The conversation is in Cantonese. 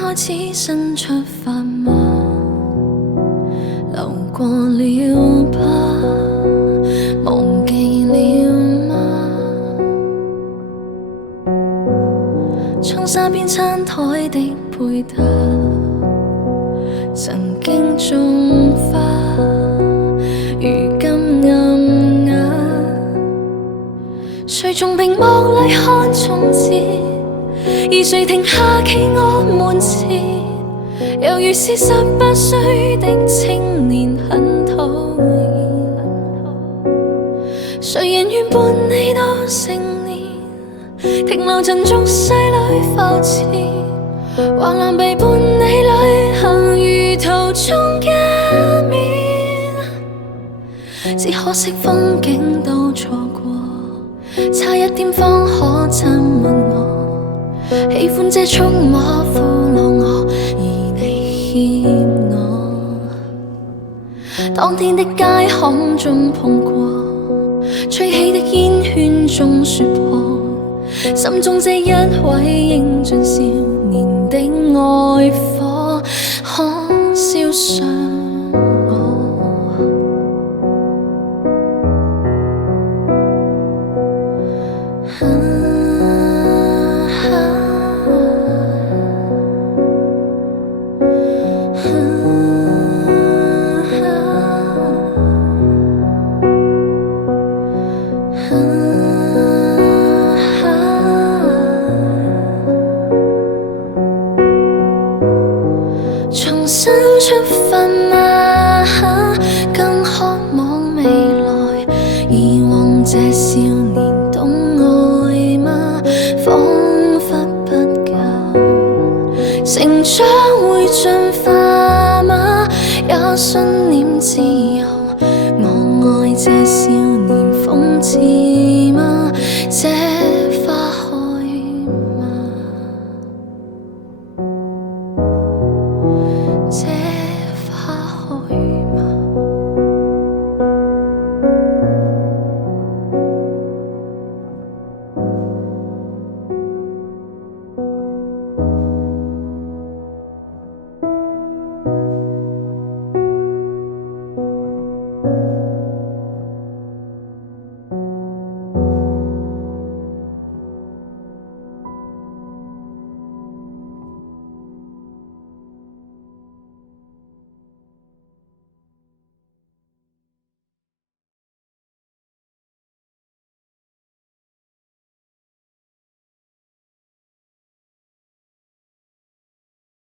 開始新出發嗎？流過了吧，忘記了嗎？窗紗邊餐台的配搭，曾經種花，如今暗啞。誰從屏幕裏看從前？而誰停下企我門前？猶如是18歲的青年，很討厭。誰人願伴你到成年？停留塵俗世裏浮沉，橫欄被伴你旅行，如途中一面。只可惜風景都錯過，差一點方可親吻我。喜歡這觸摸俘虜我，而你欠我。當天的街巷中碰過，吹起的煙圈中說破，心中這一位英俊少年的愛火，可燒傷我。重新出發嗎？更渴望未來，以往這少年懂愛嗎？彷彿不夠，成長會進化嗎？也信念自由，我愛這少